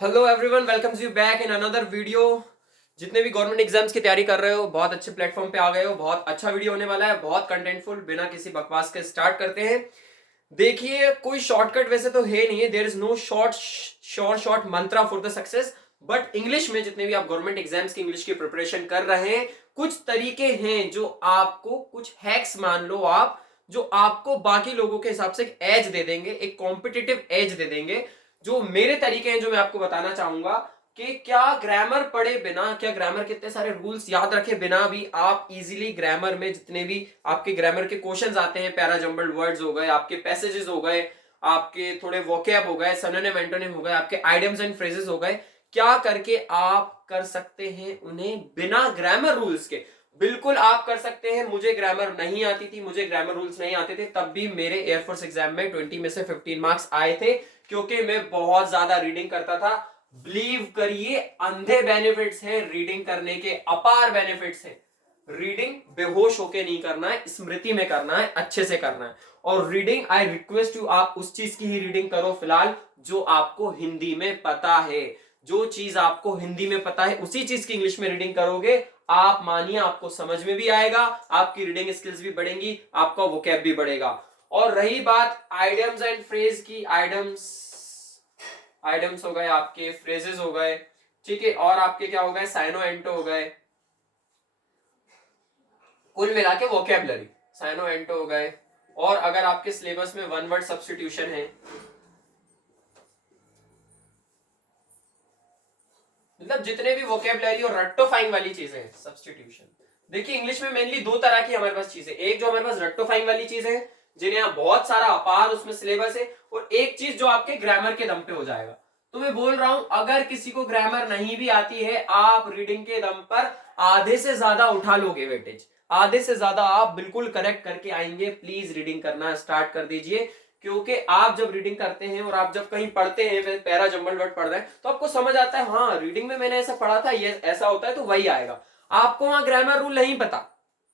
Hello everyone, welcome you back in another video. जितने भी government exams की तैयारी कर रहे हो, बहुत अच्छे प्लेटफॉर्म पे आ गए हो। बहुत अच्छा वीडियो होने वाला है, बहुत कंटेंटफुल। बिना किसी बकवास के स्टार्ट करते हैं। देखिए, कोई शॉर्टकट वैसे तो है नहीं है। There is no short mantra for the success. But English में जितने भी आप गवर्नमेंट एग्जाम्स की इंग्लिश की प्रिपरेशन कर रहे हैं, कुछ तरीके हैं जो आपको, कुछ हैक्स मान लो आप, जो आपको बाकी लोगों के हिसाब से एक एज दे देंगे, एक कॉम्पिटिटिव एज दे देंगे। जो मेरे तरीके हैं, जो मैं आपको बताना चाहूंगा कि क्या ग्रामर पढ़े बिना, क्या ग्रामर के इतने सारे रूल्स याद रखे बिना भी आप इजीली ग्रामर में जितने भी आपके ग्रामर के क्वेश्चंस आते हैं, पैरा जंबल्ड वर्ड्स हो गए, आपके पैसेजेस हो गए, आपके थोड़े वोकैब हो गए, सिनोनिम एंटोनिम हो गए, आपके आइडियम्स एंड फ्रेजेस हो गए, क्या करके आप कर सकते हैं उन्हें बिना ग्रामर रूल्स के। बिल्कुल आप कर सकते हैं। मुझे ग्रामर नहीं आती थी, मुझे ग्रामर रूल्स नहीं आते थे, तब भी मेरे एयरफोर्स एग्जाम में 20 में से 15 मार्क्स आए थे, क्योंकि मैं बहुत ज्यादा रीडिंग करता था। बिलीव करिए, अंधे बेनिफिट्स हैं रीडिंग करने के, अपार बेनिफिट्स हैं। रीडिंग बेहोश होके नहीं करना है, स्मृति में करना है, अच्छे से करना है। और रीडिंग, आई रिक्वेस्ट यू, आप उस चीज की ही रीडिंग करो फिलहाल जो आपको हिंदी में पता है। जो चीज आपको हिंदी में पता है उसी चीज की इंग्लिश में रीडिंग करोगे, आप मानिए आपको समझ में भी आएगा, आपकी रीडिंग स्किल्स भी बढ़ेंगी, आपका वोकैब भी बढ़ेगा। और रही बात आइडियम्स एंड फ्रेज की, आइडियम्स हो गए, आपके फ्रेजेस हो गए, ठीक है, और आपके क्या हो गए, साइनो एंटो हो गए, कुल मिला के वोकेबलरी साइनो एंटो हो गए। और अगर आपके सिलेबस में वन वर्ड सब्सटीट्यूशन है, मतलब जितने भी वोकेबलरी और रट्टोफाइंग वाली चीजें हैं, सब्सटीट्यूशन। देखिए, इंग्लिश में मेनली दो तरह की हमारे पास चीजें, एक जो हमारे पास रट्टोफाइंग वाली चीजें हैं जिन्हें यहाँ बहुत सारा अपार उसमें सिलेबस है, और एक चीज जो आपके ग्रामर के दम पे हो जाएगा। तो मैं बोल रहा हूं, अगर किसी को ग्रामर नहीं भी आती है, आप रीडिंग के दम पर आधे से ज्यादा उठा लोगे वेटेज, आधे से ज्यादा आप बिल्कुल करेक्ट करके आएंगे। प्लीज रीडिंग करना स्टार्ट कर दीजिए, क्योंकि आप जब रीडिंग करते हैं और आप जब कहीं पढ़ते हैं, पैरा जंबल वर्ड पढ़ रहे हैं, तो आपको समझ आता है हाँ रीडिंग में मैंने ऐसा पढ़ा था, ये ऐसा होता है, तो वही आएगा। आपको वहां ग्रामर रूल नहीं पता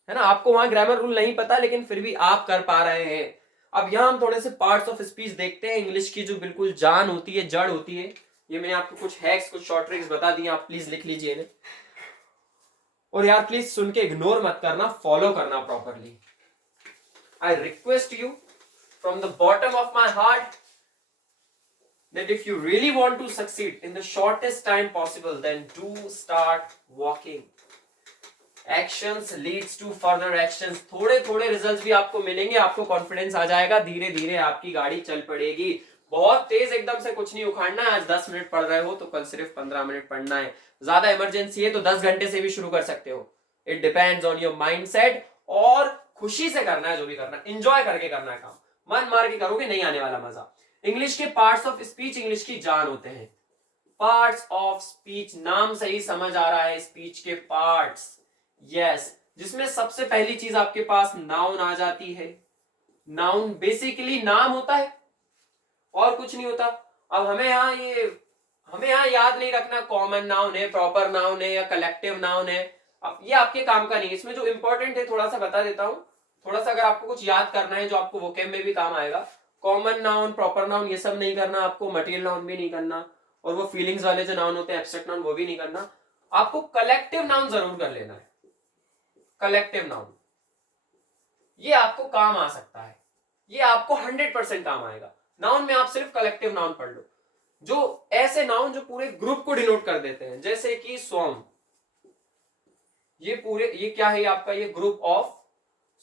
है ना, आपको वहां ग्रामर रूल नहीं पता, लेकिन फिर भी आप कर पा रहे हैं। अब यहां हम थोड़े से पार्ट्स ऑफ स्पीच देखते हैं इंग्लिश की, जो बिल्कुल जान होती है, जड़ होती है। ये मैंने आपको कुछ हैक्स, कुछ शॉर्ट ट्रिक्स बता दी, आप प्लीज लिख लीजिए इन्हें। और यार प्लीज सुन के इग्नोर मत करना, फॉलो करना properly. I request you from the bottom of my heart that if you really want to succeed in the shortest time possible, then do start walking. Actions leads to further actions. थोड़े थोड़े results भी आपको मिलेंगे, आपको confidence आ जाएगा, धीरे धीरे आपकी गाड़ी चल पड़ेगी। बहुत तेज एकदम से कुछ नहीं उखाड़ना है। आज 10 मिनट पढ़ रहे हो तो कल सिर्फ 15 मिनट पढ़ना है। ज्यादा इमरजेंसी है तो 10 घंटे से भी शुरू कर सकते हो। It depends on your mind set, और खुशी से करना है, जो भी करना है इंजॉय करके करना है काम। मन मार के करोगे नहीं आने वाला मजा। इंग्लिश के पार्ट्स ऑफ स्पीच इंग्लिश की जान होते हैं। पार्ट्स ऑफ स्पीच, नाम से ही समझ आ रहा है, स्पीच के पार्ट्स। यस, जिसमें सबसे पहली चीज आपके पास नाउन आ जाती है। नाउन बेसिकली नाम होता है और कुछ नहीं होता। अब हमें यहाँ याद नहीं रखना कॉमन नाउन है, प्रॉपर नाउन है या कलेक्टिव नाउन है। अब ये आपके काम का नहीं है। इसमें जो इंपॉर्टेंट है थोड़ा सा बता देता हूं, थोड़ा सा अगर आपको कुछ याद करना है जो आपको वोकेब में भी काम आएगा। कॉमन नाउन, प्रॉपर नाउन, ये सब नहीं करना आपको, मटेरियल नाउन भी नहीं करना, और वो फीलिंग्स वाले जो नाउन होते हैं, एब्स्ट्रैक्ट नाउन, वो भी नहीं करना। आपको कलेक्टिव नाउन जरूर कर लेना है। कलेक्टिव नाउन ये आपको काम आ सकता है, ये आपको 100% काम आएगा। नाउन में आप सिर्फ कलेक्टिव नाउन पढ़ लो, जो ऐसे नाउन जो पूरे ग्रुप को डिनोट कर देते हैं, जैसे कि स्वॉर्म। ये क्या है आपका, ये ग्रुप ऑफ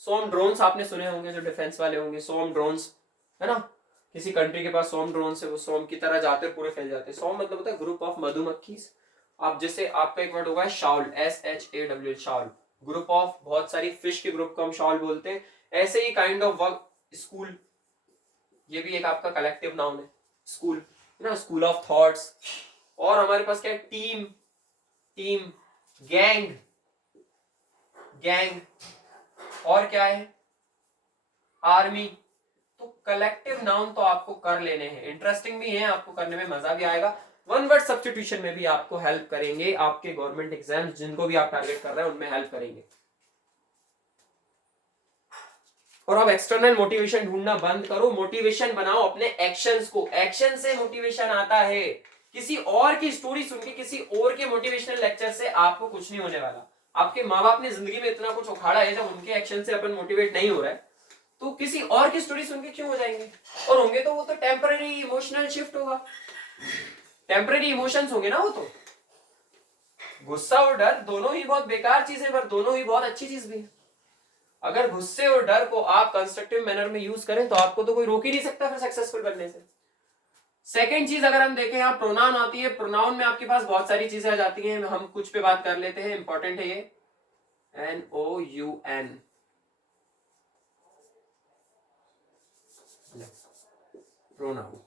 स्वॉर्म ड्रोन्स आपने सुने होंगे, जो डिफेंस वाले होंगे, स्वॉर्म ड्रोन्स, है ना। किसी कंट्री के पास स्वॉर्म ड्रोन्स है, वो स्वॉर्म की तरह जाते हैं, पूरे फैल जाते हैं। स्वॉर्म मतलब होता है ग्रुप ऑफ मधुमक्खी। आप जैसे आपका एक वर्ड होगा Saul, SHAWL, Saul, group of बहुत सारी फिश के ग्रुप को हम शाउल बोलते हैं। ऐसे ही काइंड ऑफ वर्क। स्कूल, ये भी एक आपका कलेक्टिव नाउन है, स्कूल, है ना, स्कूल ऑफ थॉट्स। और हमारे पास क्या है, टीम, टीम, गैंग, गैंग, और क्या है, आर्मी। तो कलेक्टिव नाउन तो आपको कर लेने हैं, इंटरेस्टिंग भी है, आपको करने में मजा भी आएगा। वन वर्ड सब्स्टिट्यूशन में भी आपको हेल्प करेंगे, आपके गवर्नमेंट एग्जाम जिनको भी आप टारगेट कर रहे हैं उनमें हेल्प करेंगे। और अब एक्सटर्नल मोटिवेशन ढूंढना बंद करो, मोटिवेशन बनाओ अपने एक्शंस को। एक्शन से मोटिवेशन आता है, किसी और की स्टोरी सुन के, किसी और के मोटिवेशनल लेक्चर से आपको कुछ नहीं होने वाला। आपके माँ बाप ने जिंदगी में इतना कुछ उखाड़ा है, जब उनके एक्शन से अपन मोटिवेट नहीं हो रहा है तो किसी और की स्टोरी सुन के क्यों हो जाएंगे? और होंगे तो वो तो टेम्पररी इमोशनल शिफ्ट होगा, टेम्पररी इमोशंस होंगे ना वो तो। गुस्सा और डर दोनों ही बहुत बेकार चीज है, पर दोनों ही बहुत अच्छी चीज भी है। अगर गुस्से और डर को आप कंस्ट्रक्टिव मैनर में यूज करें तो आपको तो कोई रोक ही नहीं सकता फिर सक्सेसफुल बनने से। सेकेंड चीज अगर हम देखें, यहाँ प्रोनाउन आती है। प्रोनाउन में आपके पास बहुत सारी चीजें आ जाती हैं, हम कुछ पे बात कर लेते हैं, इंपॉर्टेंट है ये। NOUN, pronoun.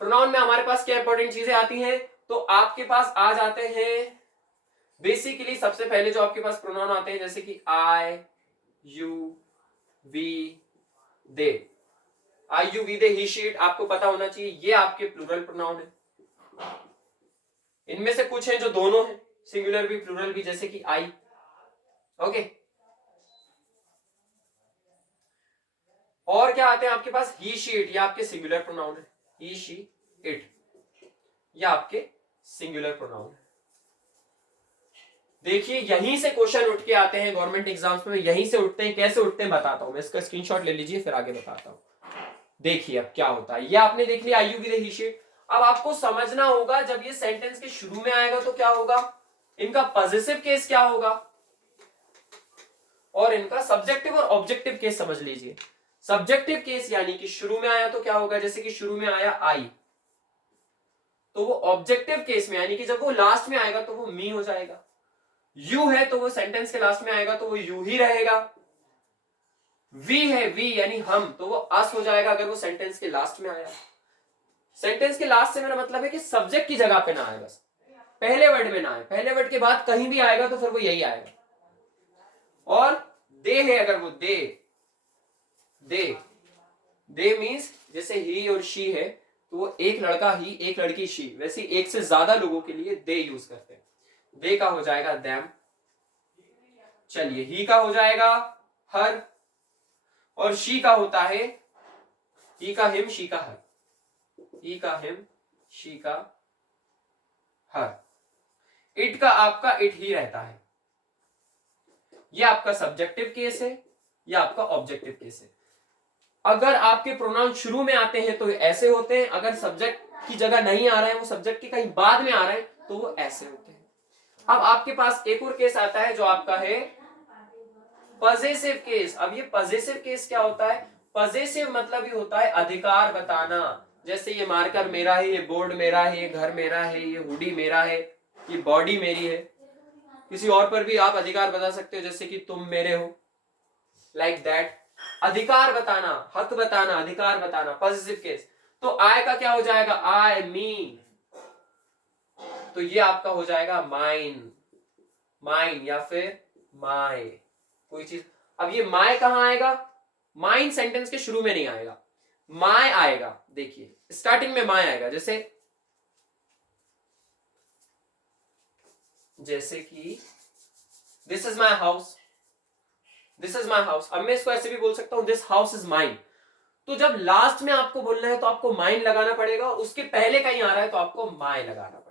प्रोनाउन में हमारे पास क्या इंपॉर्टेंट चीजें आती हैं? तो आपके पास आ जाते हैं बेसिकली सबसे पहले जो आपके पास प्रोनाउन आते हैं, जैसे कि I, you, we, they. I, you, we, they, he, she, it, आपको पता होना चाहिए ये आपके प्लूरल प्रोनाउन है। इनमें से कुछ हैं जो दोनों हैं, सिंगुलर भी प्लूरल भी, जैसे कि आई। ओके, और क्या आते हैं आपके पास? ही, शी, इट, ये आपके सिंगुलर प्रोनाउन है। ही, शी, इट, ये आपके सिंगुलर प्रोनाउन है। देखिए यहीं से क्वेश्चन उठ के आते हैं गवर्नमेंट एग्जाम्स में, यहीं से उठते हैं। कैसे उठते हैं बताता हूं मैं, इसका स्क्रीनशॉट ले लीजिए फिर आगे बताता हूं। देखिए अब क्या होता है, ये आपने देख लिया I, you, we, they, he, she, it. अब आपको समझना होगा जब ये सेंटेंस के शुरू में आएगा तो क्या होगा, इनका पॉजिटिव केस क्या होगा, और इनका सब्जेक्टिव और ऑब्जेक्टिव केस समझ लीजिए। सब्जेक्टिव केस यानी कि शुरू में आया तो क्या होगा, जैसे कि शुरू में आया आई, तो वो ऑब्जेक्टिव केस में यानी कि जब वो लास्ट में आएगा तो वो मी हो जाएगा। यू है तो वो सेंटेंस के लास्ट में आएगा तो वो यू ही रहेगा। वी है, वी यानी हम, तो वो अस हो जाएगा अगर वो सेंटेंस के लास्ट में आया। सेंटेंस के लास्ट से मेरा मतलब है कि सब्जेक्ट की जगह पे ना आए, बस पहले वर्ड में ना आए, पहले वर्ड के बाद कहीं भी आएगा तो फिर वो यही आएगा। और दे है, अगर वो दे, दे मीन्स जैसे ही और शी है तो वो एक लड़का ही, एक लड़की शी, वैसे एक से ज्यादा लोगों के लिए दे यूज करते हैं। दे का हो जाएगा देम। चलिए, ही का हो जाएगा हर, और शी का होता है, ही का हिम, शी का हर, ही का हिम, शी का हर। इट का आपका इट ही रहता है। ये आपका सब्जेक्टिव केस है, ये आपका ऑब्जेक्टिव केस है। अगर आपके प्रोनाउन शुरू में आते हैं तो ऐसे होते हैं, अगर सब्जेक्ट की जगह नहीं आ रहे हैं, वो सब्जेक्ट के कहीं बाद में आ रहे हैं तो वो ऐसे होते हैं। अब आपके पास एक और केस आता है जो आपका है पॉजेसिव केस। अब ये पॉजेसिव केस क्या होता है? पॉजेसिव मतलब ही होता है अधिकार बताना। जैसे ये मार्कर मेरा है, ये बोर्ड मेरा है, ये घर मेरा है, ये हुडी मेरा है, ये बॉडी मेरी है। किसी और पर भी आप अधिकार बता सकते हो, जैसे कि तुम मेरे हो, लाइक दैट। अधिकार बताना, हक बताना, अधिकार बताना, पॉजिटिव केस। तो आई का क्या हो जाएगा? आई, मी, तो ये आपका हो जाएगा माइन, माइन या फिर माय, कोई चीज। अब ये माय कहां आएगा? माइन सेंटेंस के शुरू में नहीं आएगा, माय आएगा। देखिए स्टार्टिंग में माय आएगा, जैसे कि this is my house, this is my house. अब मैं इसको ऐसे भी बोल सकता हूं, दिस हाउस इज माइन। तो जब लास्ट में आपको बोलना है तो आपको माइन लगाना पड़ेगा, उसके पहले कहीं आ रहा है तो आपको माय लगाना पड़ेगा।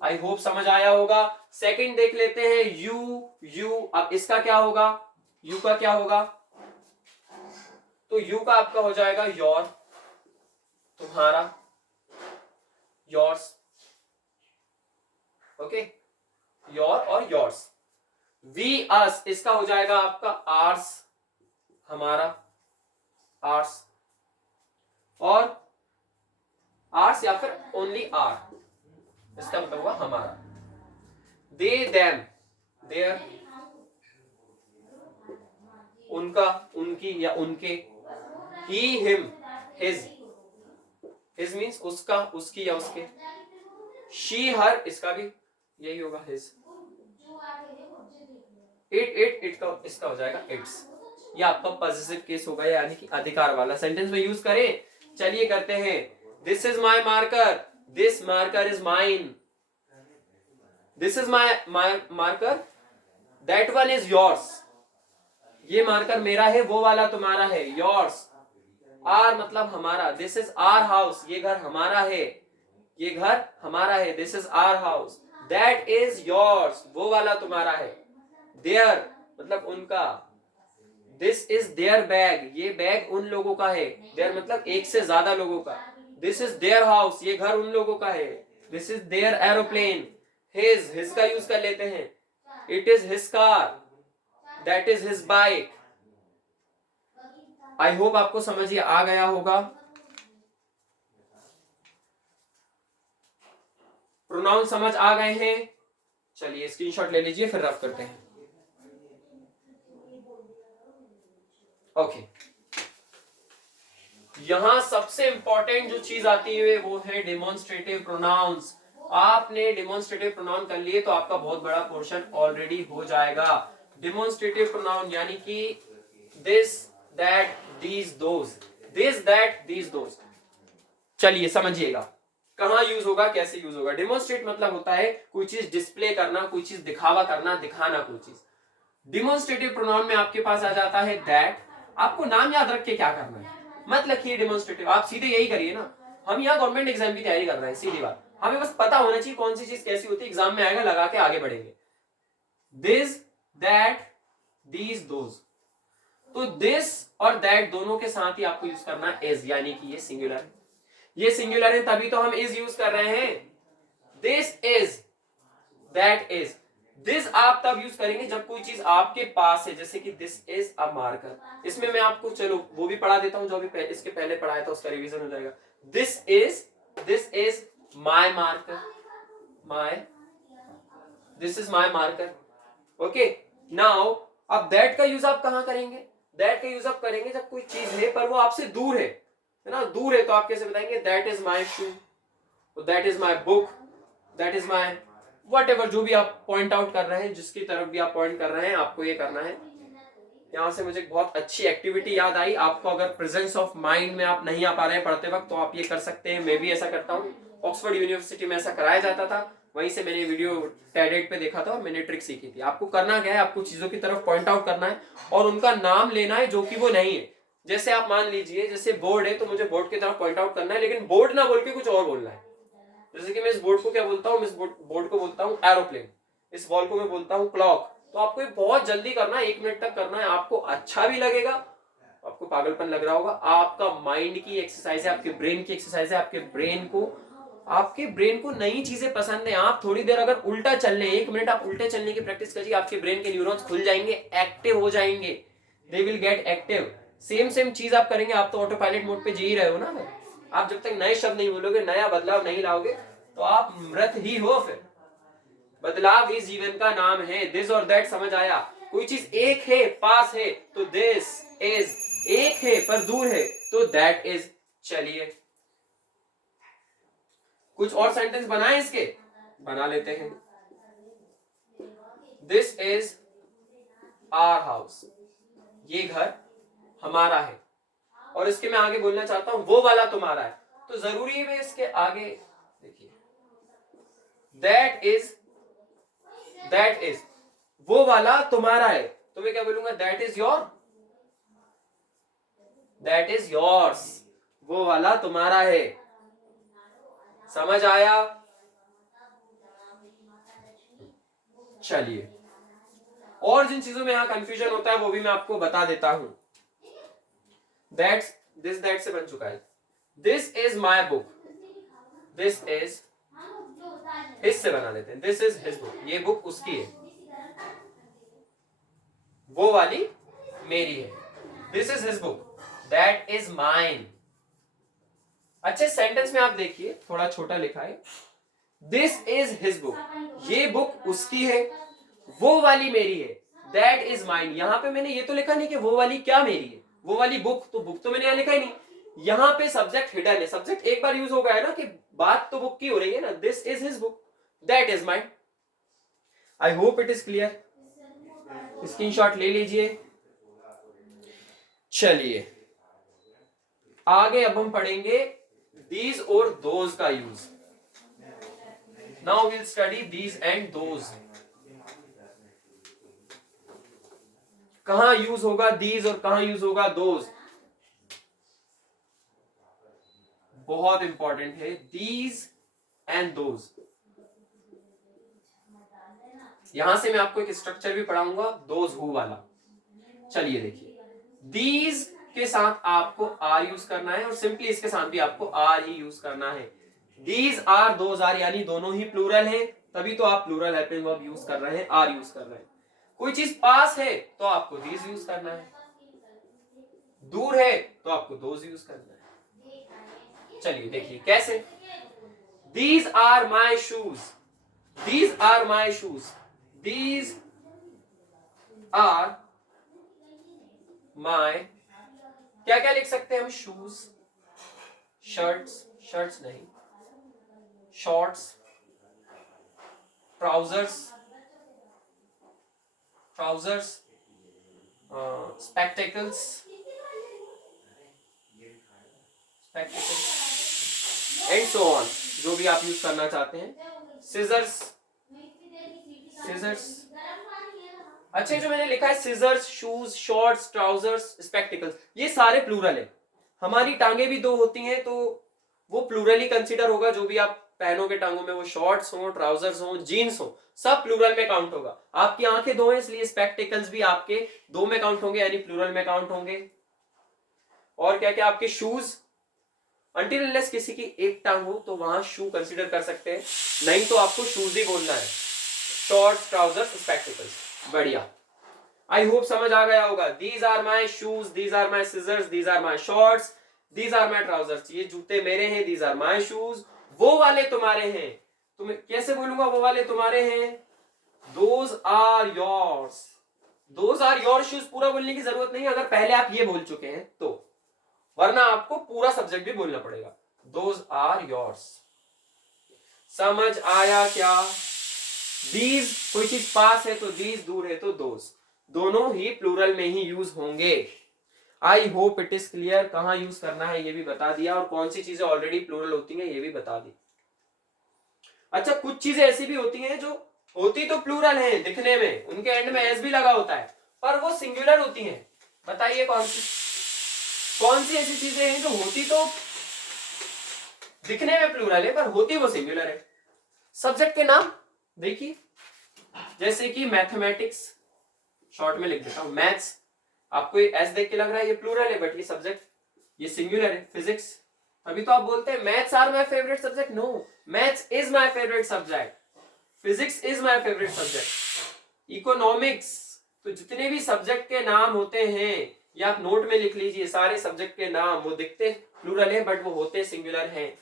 आई होप समझ आया होगा। सेकंड देख लेते हैं, यू। अब इसका क्या होगा? यू का क्या होगा? तो यू का आपका हो जाएगा योर, तुम्हारा, योर्स। ओके, योर और योर्स। वी, अस, इसका हो जाएगा आपका आर्स, हमारा, आर्स। और आर्स या फिर ओनली आर, इसका मतलब हुआ हमारा। दे, देम, देयर, उनका, उनकी या उनके। ही, हिम, हिज, हिज मीन्स उसका, उसकी या उसके। शी, हर, इसका भी यही होगा, हिज। इट का इसका हो जाएगा इट्स। ये आपका पॉजिटिव केस होगा, यानी कि अधिकार वाला। सेंटेंस में यूज करें, चलिए करते हैं। This is my marker, this marker is mine. This is my marker, that one is yours. ये मार्कर मेरा है, वो वाला तुम्हारा है, योर्स। आर मतलब हमारा, दिस इज आर हाउस, ये घर हमारा है, ये घर हमारा है, this is our house. That is yours, वो वाला तुम्हारा है। देयर मतलब उनका, दिस इज देयर बैग, ये बैग उन लोगों का है। देयर मतलब एक से ज्यादा लोगों का। दिस इज देयर हाउस, ये घर उन लोगों का है। This is their aeroplane, his का यूज कर लेते हैं। It is his car, that is his bike. I hope आपको समझ आ गया होगा। प्रोनाउन समझ आ गए हैं? चलिए स्क्रीनशॉट ले लीजिए, फिर रफ करते हैं। ओके, यहां सबसे इंपॉर्टेंट जो चीज आती है वो है डेमोन्स्ट्रेटिव प्रोनाउंस। आपने डेमोन्स्ट्रेटिव प्रोनाउन कर लिए तो आपका बहुत बड़ा पोर्शन ऑलरेडी हो जाएगा। डेमोन्स्ट्रेटिव प्रोनाउन यानी कि this, that, these, those, this, that, these, those. चलिए समझिएगा कहां यूज होगा, कैसे यूज होगा। डेमोन्स्ट्रेट मतलब होता है कोई चीज डिस्प्ले करना, कोई चीज दिखावा करना, दिखाना कोई चीज। डिमोन्स्ट्रेटिव प्रोनाउन में आपके पास आ जाता है दैट। आपको नाम याद रख के क्या करना है, मत लिखिए डेमोन्स्ट्रेटिव, आप सीधे यही करिए ना। हम यहाँ गवर्नमेंट एग्जाम की तैयारी कर रहे हैं, सीधी बात, हमें बस पता होना चाहिए कौन सी चीज कैसी होती है, एग्जाम में आएगा, लगा के आगे बढ़ेंगे। This, that, these, those. तो दिस और दैट दोनों के साथ ही आपको यूज करना इज, यानी कि ये सिंगुलर, ये सिंगुलर है तभी तो हम इज यूज कर रहे हैं। This is, that is. This आप तब यूज करेंगे जब कोई चीज आपके पास है, जैसे कि दिस इज अ मार्कर। इसमें मैं आपको चलो वो भी पढ़ा देता हूं जो अभी इसके पहले पढ़ाया था, उसका रिवीजन हो जाएगा। This is my marker, my, this is my marker. Okay, now अब दैट का यूज आप कहां करेंगे? दैट का यूज आप करेंगे जब कोई चीज है पर वो आपसे दूर है ना, दूर है, तो आप कैसे बताएंगे? That is my shoe, that is my book, that is my what ever, जो भी आप पॉइंट आउट कर रहे हैं, जिसकी तरफ भी आप पॉइंट कर रहे हैं, आपको ये करना है। यहां से मुझे बहुत अच्छी एक्टिविटी याद आई आपको, अगर प्रेजेंस ऑफ माइंड में आप नहीं आ पा रहे हैं पढ़ते वक्त, तो आप ये कर सकते हैं। मैं भी ऐसा करता हूँ, ऑक्सफोर्ड यूनिवर्सिटी में ऐसा कराया जाता था, वहीं से मैंने वीडियो टेडेड पे देखा था और मैंने ट्रिक सीखी थी। आपको करना क्या है, आपको चीजों की तरफ पॉइंट आउट करना है और उनका नाम लेना है जो कि वो नहीं है। जैसे आप मान लीजिए, जैसे बोर्ड है तो मुझे बोर्ड की तरफ पॉइंट आउट करना है, लेकिन बोर्ड ना बोल के कुछ और बोलना है। जैसे कि मैं इस बोर्ड को क्या बोलता हूँ, इस बोर्ड को बोलता हूँ एरोप्लेन, इस बॉल को मैं बोलता हूँ क्लॉक। तो आपको ये बहुत जल्दी करना है, 1 मिनट तक करना है, आपको अच्छा भी लगेगा, आपको पागलपन लग रहा होगा, आपका माइंड की एक्सरसाइज है, आपके ब्रेन की एक्सरसाइज है। आपके ब्रेन को नई चीजें पसंद है। आप थोड़ी देर अगर उल्टा चल रहे, 1 मिनट आप उल्टे चलने की प्रैक्टिस करिए, आपके ब्रेन के न्यूरॉन्स खुल जाएंगे, एक्टिव हो जाएंगे, they will get active. Same चीज आप करेंगे, आप तो ऑटो पायलट मोड पे जी रहे हो ना। आप जब तक नए शब्द नहीं बोलोगे, नया बदलाव नहीं लाओगे, तो आप मृत ही हो। फिर बदलाव ही जीवन का नाम है। दिस और दैट समझ आया? कोई चीज एक है, पास है, तो दिस इज, एक है पर दूर है, तो दैट इज। चलिए कुछ और सेंटेंस बनाए इसके, बना लेते हैं। दिस इज आवर हाउस, ये घर हमारा है। और इसके मैं आगे बोलना चाहता हूं वो वाला तुम्हारा है, तो जरूरी है मैं इसके आगे देखिए, दैट इज, वो वाला तुम्हारा है, तो मैं क्या बोलूंगा? दैट इज योर्स, वो वाला तुम्हारा है। समझ आया? चलिए, और जिन चीजों में यहां कंफ्यूजन होता है वो भी मैं आपको बता देता हूं। दैट से बन चुका है। This is my book, this is, इससे बना लेते हैं, दिस इज हिज बुक, ये बुक उसकी है, वो वाली मेरी है। This is his book, that is mine. अच्छे सेंटेंस में आप देखिए, थोड़ा छोटा लिखा है, दिस इज हिज बुक, ये बुक उसकी है, वो वाली मेरी है, दैट इज माइन। यहां पे मैंने ये तो लिखा नहीं कि वो वाली क्या मेरी है, वो वाली बुक, तो बुक तो मैंने यहां लिखा ही नहीं। यहां पे सब्जेक्ट हिडन है, सब्जेक्ट एक बार यूज हो गया है ना, कि बात तो बुक की हो रही है ना, this is his book, that is mine. I hope it is clear. Screenshot ले लीजिए। चलिए आगे अब हम पढ़ेंगे दीज और दोज का use. Now will study these and those. कहां यूज होगा दीज और कहां यूज होगा दोज। बहुत इंपॉर्टेंट है, दीज एंड दोज। यहां से मैं आपको एक स्ट्रक्चर भी पढ़ाऊंगा दोज हु वाला। चलिए देखिए, दीज के साथ आपको आर यूज करना है और सिंपली इसके साथ भी आपको आर ही यूज करना है। दीज आर दोज आर, यानी दोनों ही प्लूरल हैं, तभी तो आप प्लूरल हेल्पिंग वर्ब यूज कर रहे हैं, आर यूज कर रहे हैं। कोई चीज पास है तो आपको दीज यूज करना है, दूर है तो आपको दोज यूज करना है। चलिए देखिए कैसे। These are my shoes, these are my shoes, these are my, क्या क्या लिख सकते हैं हम, शूज, शर्ट्स, शर्ट्स नहीं, shorts, trousers, trousers, spectacles, spectacles and so on, जो भी आप यूज करना चाहते हैं। Scissors, scissors. अच्छा, जो मैंने लिखा है scissors, shoes, shorts, trousers, spectacles, ये सारे प्लूरल है। हमारी टांगे भी दो होती हैं तो वो प्लूरल ही कंसीडर होगा। जो भी आप पहनोगे टांगों में, वो शॉर्ट्स हो, ट्राउजर्स हो, जीन्स हो, सब प्लूरल में काउंट होगा। आपकी आंखें दो हैं इसलिए स्पेक्टिकल्स भी आपके दो में काउंट होंगे, यानी प्लूरल में काउंट होंगे। और क्या क्या, आपके शूज, अनटिल अनलेस किसी की एक टांग हो तो वहां शू कंसीडर कर सकते हैं, नहीं तो आपको शूज ही बोलना है। Shorts, trousers, spectacles. बढ़िया, आई होप समझ आ गया होगा। These are my shoes, these are my scissors, these are my shorts, these are my trousers. ये जूते मेरे हैं, दीज आर माई शूज। वो वाले तुम्हारे हैं, तुम्हें कैसे बोलूंगा वो वाले तुम्हारे हैं, those are yours. Those are your shoes पूरा बोलने की जरूरत नहीं अगर पहले आप ये बोल चुके हैं तो, वरना आपको पूरा सब्जेक्ट भी बोलना पड़ेगा। Those are yours. समझ आया क्या? दीज कोई चीज पास है तो दीज, दूर है तो दोज, दोनों ही प्लूरल में ही यूज होंगे। I hope it is clear. कहां यूज करना है ये भी बता दिया, और कौन सी चीजें ऑलरेडी प्लूरल होती हैं ये भी बता दी। अच्छा, कुछ चीजें ऐसी भी होती हैं जो होती तो प्लूरल है दिखने में, उनके एंड में एस भी लगा होता है, पर वो सिंगुलर होती हैं। बताइए कौन सी ऐसी चीजें हैं जो होती तो दिखने में प्लूरल है पर होती वो सिंगुलर है। सब्जेक्ट के नाम देखिए, जैसे कि मैथमेटिक्स, शॉर्ट में लिख देता हूं मैथ्स, आपको एस देख के लग रहा है ये प्लूरल है, बट ये सब्जेक्ट ये सिंगुलर है। फिजिक्स, अभी तो आप बोलते हैं maths are my favourite subject. No, maths is my favourite subject, physics is my favourite subject. Economics, तो जितने भी सब्जेक्ट के नाम होते हैं या आप नोट में लिख लीजिए, सारे सब्जेक्ट के नाम वो दिखते प्लूरल है बट वो होते सिंगुलर हैं।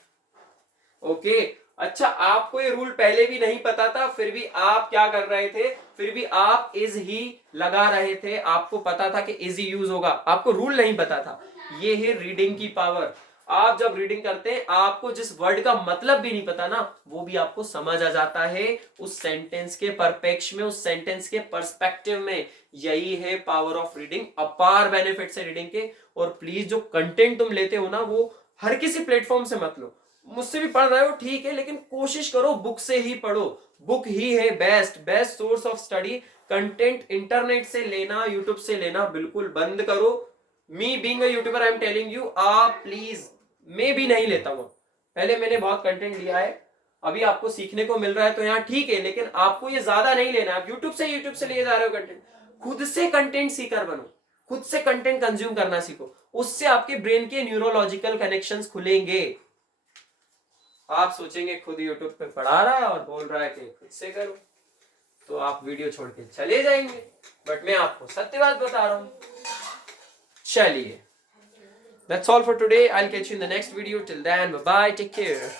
ओके, अच्छा, आपको ये रूल पहले भी नहीं पता था, फिर भी आप क्या कर रहे थे, फिर भी आप इज ही लगा रहे थे। आपको पता था कि इज ही यूज होगा, आपको रूल नहीं पता था। ये है रीडिंग की पावर। आप जब रीडिंग करते हैं, आपको जिस वर्ड का मतलब भी नहीं पता ना, वो भी आपको समझ आ जाता है उस सेंटेंस के परपेक्ष में, उस सेंटेंस के पर्सपेक्टिव में। यही है पावर ऑफ रीडिंग, अपार बेनिफिट्स है रीडिंग के। और प्लीज जो कंटेंट तुम लेते हो ना, वो हर किसी प्लेटफॉर्म से मत लो। मुझसे भी पढ़ रहे हो ठीक है, लेकिन कोशिश करो बुक से ही पढ़ो। बुक ही है best source of study. Content internet से लेना, यूट्यूब से लेना बिल्कुल बंद करो। Me being a YouTuber I am telling you, आप प्लीज, मैं भी नहीं लेता हूं। पहले मैंने बहुत कंटेंट लिया है, अभी आपको सीखने को मिल रहा है तो यहाँ ठीक है, लेकिन आपको ये ज्यादा नहीं लेना। आप यूट्यूब से लिए जा रहे हो कंटेंट, खुद से कंटेंट सीकर बनो, खुद से कंटेंट कंज्यूम करना सीखो। उससे आपके ब्रेन के न्यूरोलॉजिकल कनेक्शंस खुलेंगे। आप सोचेंगे खुद यूट्यूब पे पढ़ा रहा है और बोल रहा है कि खुद से करो, तो आप वीडियो छोड़ के चले जाएंगे, बट मैं आपको सत्य बात बता रहा हूं। चलिए, that's all for today. I'll catch you in the next video. Till then, bye bye, take care.